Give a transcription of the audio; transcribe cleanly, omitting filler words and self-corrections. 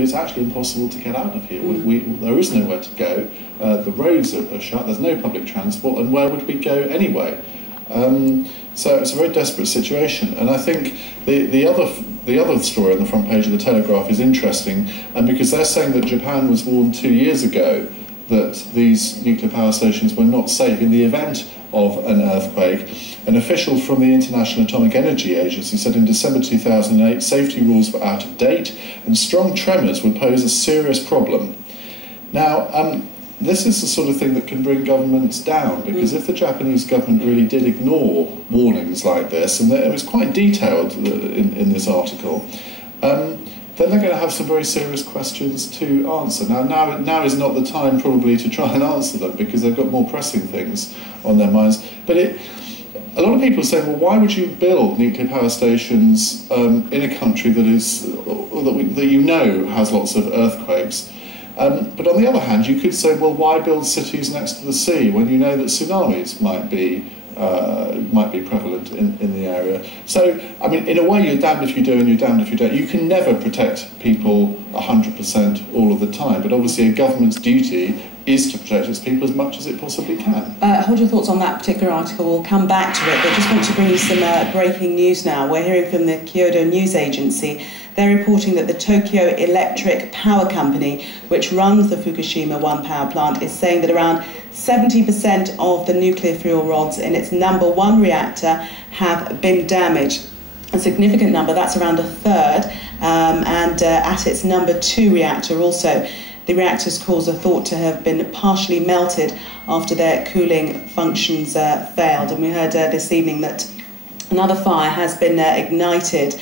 it's actually impossible to get out of here. There is nowhere to go. The roads are shut. There's no public transport, and where would we go anyway? So it's a very desperate situation. And I think the other story on the front page of the Telegraph is interesting, because they're saying that Japan was warned 2 years ago that these nuclear power stations were not safe in the event of an earthquake. An official from the International Atomic Energy Agency said in December 2008 safety rules were out of date and strong tremors would pose a serious problem. Now, this is the sort of thing that can bring governments down, because if the Japanese government really did ignore warnings like this, and it was quite detailed in this article, then they're going to have some very serious questions to answer. Now is not the time probably to try and answer them, because they've got more pressing things on their minds. But a lot of people say, well, why would you build nuclear power stations in a country that you know has lots of earthquakes? But on the other hand, you could say, well, why build cities next to the sea when you know that tsunamis might be prevalent in the area? So, I mean, in a way, you're damned if you do and you're damned if you don't. You can never protect people 100% all of the time, but obviously a government's duty is to protect its people as much as it possibly can. Hold your thoughts on that particular article. We'll come back to it, but just want to bring you some breaking news now. We're hearing from the Kyodo News Agency. They're reporting that the Tokyo Electric Power Company, which runs the Fukushima 1 power plant, is saying that around 70% of the nuclear fuel rods in its number 1 reactor have been damaged. A significant number, that's around a third, and at its number 2 reactor also. The reactor's cores are thought to have been partially melted after their cooling functions failed. And we heard this evening that another fire has been ignited